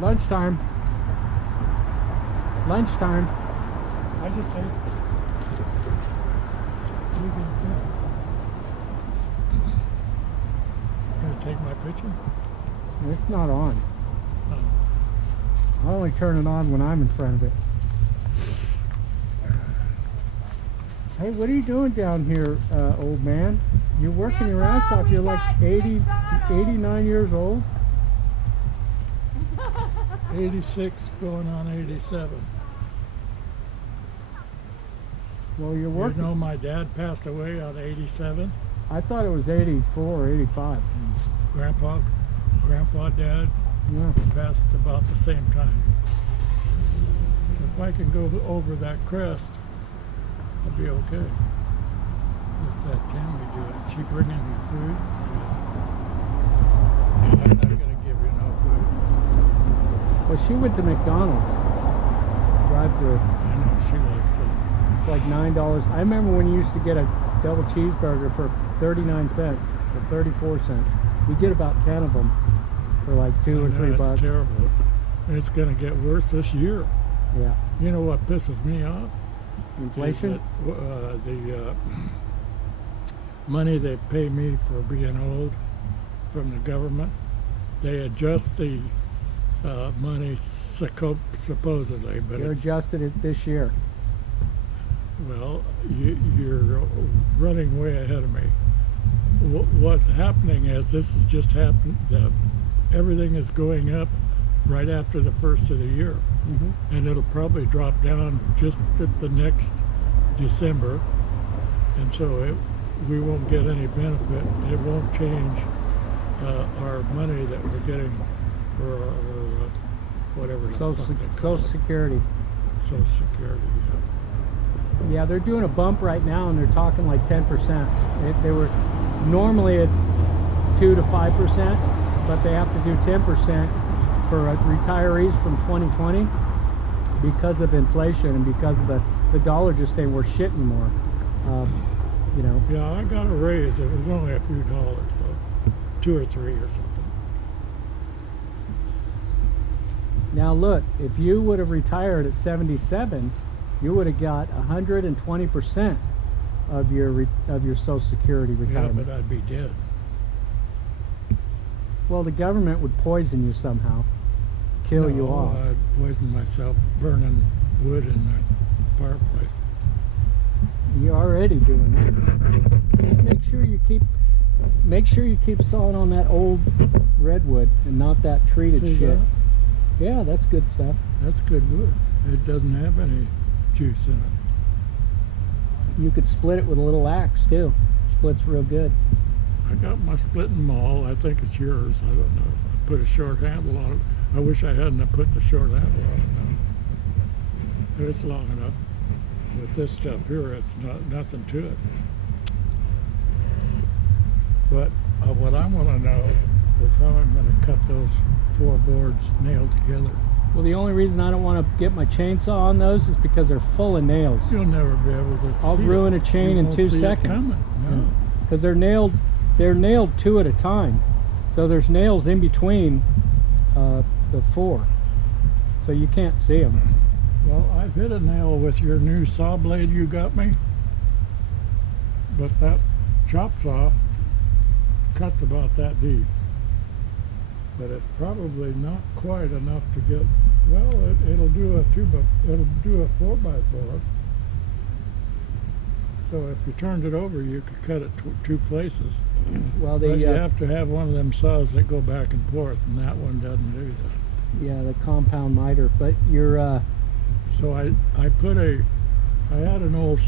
Lunchtime. Lunchtime. I just take. Gonna take my picture? It's not on. Oh. I only turn it on when I'm in front of it. Hey, what are you doing down here, old man? You're working your ass off. You're like 80, 89 years old. 86 going on 87. Well, you're You working. know my dad passed away on 87. I thought it was 84 or 85. Grandpa dad Yeah. passed about the same time. So if I can go over that crest, I'll be okay. What's that Tammy doing? She bringing you food? I'm not gonna give you no food. Well, she went to McDonald's drive-through. I know she likes it. It's like $9. I remember when you used to get a double cheeseburger for 39 cents or 34 cents. We get about 10 of them for like $2 or $3 bucks. It's terrible. And it's gonna get worse this year. Yeah. You know what pisses me off? Inflation? Is that, the money they pay me for being old from the government, they adjust the money supposedly, but They're adjusted it this year. well, you're running way ahead of me. What's happening is this has just happened. Everything is going up right after the first of the year, and it'll probably drop down just at the next December, and so we won't get any benefit. It won't change our money that we're getting for our whatever. Social Security. Social Security. Yeah, they're doing a bump right now, and they're talking like 10%. They were normally it's 2 to 5%, but they have to do 10% for retirees from 2020 because of inflation and because of the dollar just ain't worth shit anymore. You know. Yeah, I got a raise. It was only a few dollars, though, 2 or 3 or something. Now look, if you would have retired at 77, you would have got 120% of your Social Security retirement. Yeah, but I'd be dead. Well, the government would poison you somehow, kill you off. I'd poison myself burning wood in the fireplace. You're already doing that. Just make sure you keep sawing on that old redwood and not that treated See shit. that? Yeah, that's good stuff. That's good wood. It doesn't have any juice in it. You could split it with a little axe too. Splits real good. I got my splitting maul. I think it's yours. I don't know. I put a short handle on it. I wish I hadn't have put the short handle on it now. But it's long enough. With this stuff here, it's nothing to it. But what I want to know is how I'm going to cut those 4 boards nailed together. Well, the only reason I don't want to get my chainsaw on those is because they're full of nails. You'll never be able to see I'll ruin a chain in 2 seconds. No. Because they're nailed 2 at a time. So there's nails in between the 4. So you can't see them. Well, I've hit a nail with your new saw blade you got me, but that chop saw cuts about that deep. But it's probably not quite enough to get. Well, it'll do a 4x4. So if you turned it over, you could cut it 2 places. Well, But you have to have one of them saws that go back and forth, and that one doesn't do that. yeah, the compound miter. But you're So I had an old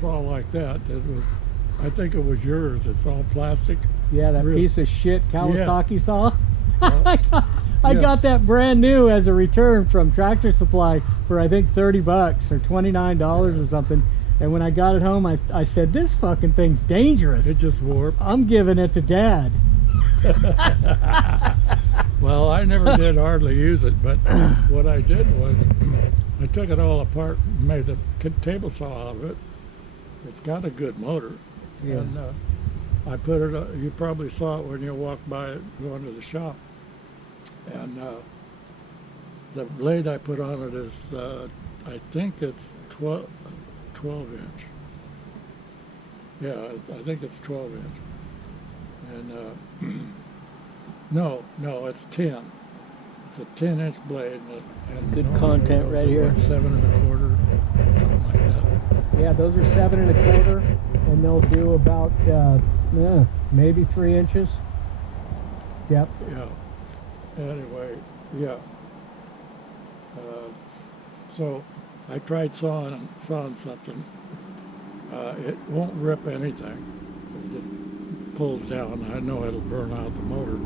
saw like that was, I think it was yours. It's all plastic. yeah, that Really? piece of shit Kawasaki saw. Well, I got that brand new as a return from Tractor Supply for I think 30 bucks or $29 or something. And when I got it home, I said, this fucking thing's dangerous. It just warped. I'm giving it to Dad. Well, I never did hardly use it, but what I did was I took it all apart and made a table saw out of it. It's got a good motor. Yeah. And I put it, you probably saw it when you walked by it going to the shop. And the blade I put on it is, I think it's 12 inch. Yeah, I think it's 12 inch. And no, it's 10. It's a 10-inch blade. And Good normally content those right are, here. what, 7 1/4, something like that. Yeah, those are 7 1/4, and they'll do about maybe 3 inches. Yep. Yeah. Anyway, yeah. So I tried sawing something. It won't rip anything. It just pulls down. I know it'll burn out the motor.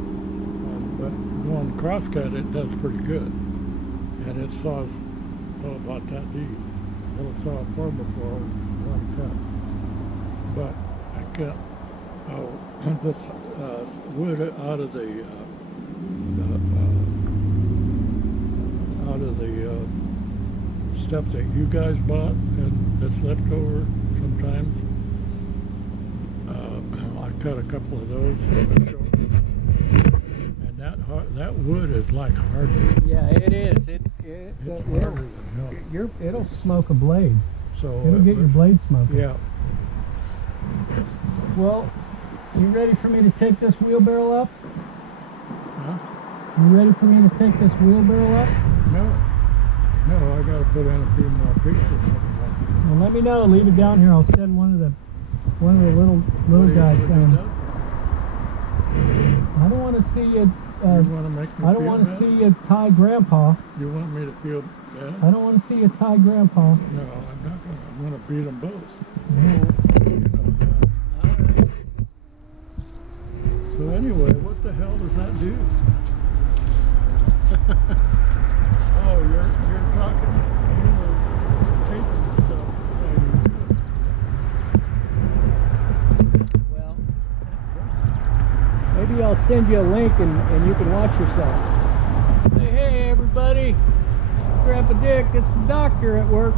But going crosscut, it does pretty good. And it saws, about that deep. It'll saw 4x4 one cut. But I can't, this wood out of the stuff that you guys bought and that's left over sometimes. I cut a couple of those. And that wood is like hardwood. Yeah, it is. It's harder than milk. It'll smoke a blade. So It'll get your blade smoking. Yeah. Well, you ready for me to take this wheelbarrow up? Huh? You ready for me to take this wheelbarrow up? No, I gotta put in a few more pieces. Well, let me know. Leave it down here. I'll send one of the little guys down. I don't want to see you. You want to make me I don't feel want to bad? see you tie Grandpa. You want me to feel bad? I don't want to see you tie Grandpa. No, I'm not gonna. I'm gonna beat them both. Yeah. You know that. So anyway, what the hell does that do? Oh, you're talking. You were taping yourself. Well, maybe I'll send you a link and you can watch yourself. Say, hey everybody, Grandpa Dick, it's the doctor at work.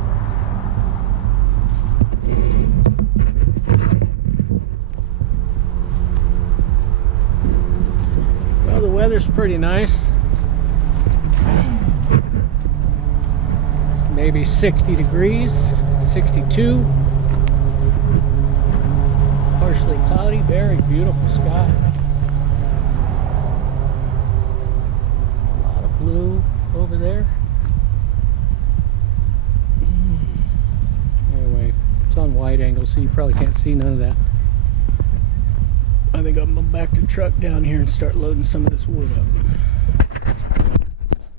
Well, the weather's pretty nice. It's maybe 60 degrees, 62. Partially cloudy, very beautiful sky. A lot of blue over there. Anyway, it's on wide angle, so you probably can't see none of that. I think I'm gonna back the truck down here and start loading some of this wood up.